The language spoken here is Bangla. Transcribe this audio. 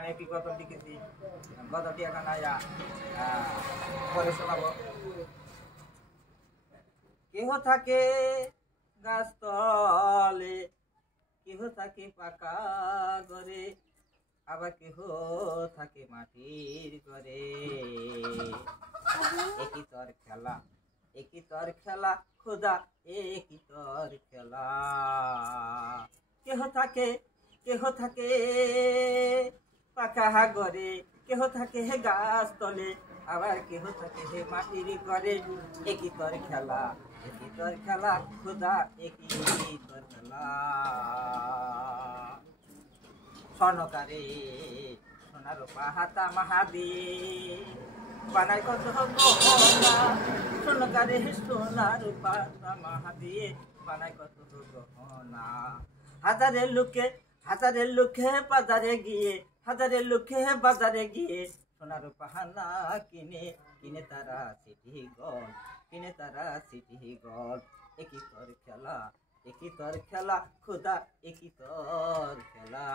আমি একটি গজল লিখেছি, গজলটি এখন পরে শোনাবো। কেহ থাকে গাছতলে, কেহ থাকে পাকা ঘরে, আবার কেহ থাকে মাটির ঘরে। একই তোর খেলা, একই তোর খেলা খোদা, একই তোর খেলা। কেহ থাকে, কেহ থাকে পাকা ঘরে, কেহ থাকে গাছ তলে, আবার কেহ থাকে হে মাটির ঘরে। একই তোর খেলা, একই তোর খেলা খোদা, একই তোর খেলা। স্বর্ণকারে সোনার পাহাতা মাহাদি বানাই কত গহনা। স্বর্ণকারে সোনার পাহাতা মাহাদি বানাই কত গহনা। হাজারের লোকে বাজারে গিয়ে, হাজারের লোকে বাজারে গিয়ে সোনার পাহানা কিনে, কিনে তারা সিটি গল, কিনে তারা সিটি গল। একই তোর খেলা, একই তোর খেলা খোদা, একই তোর খেলা।